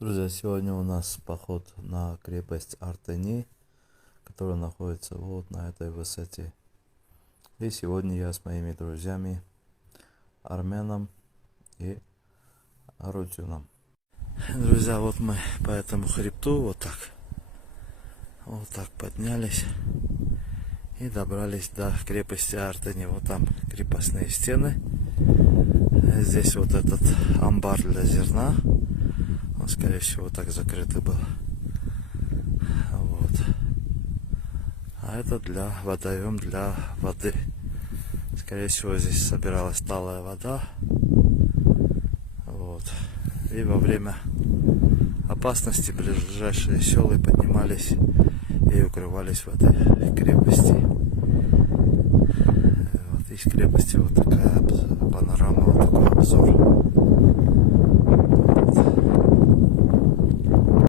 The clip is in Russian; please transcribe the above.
Друзья, сегодня у нас поход на крепость Артени, которая находится вот на этой высоте. И сегодня я с моими друзьями Арменом и Арутюном. Друзья, вот мы по этому хребту вот так поднялись и добрались до крепости Артени. Вот там крепостные стены. Здесь вот этот амбар для зерна. Он, скорее всего, так закрытый был. Вот. А это для водоем для воды. Скорее всего, здесь собиралась талая вода. Вот. И во время опасности ближайшие селы поднимались и укрывались в этой крепости. Вот из крепости вот такая панорама, вот такой обзор.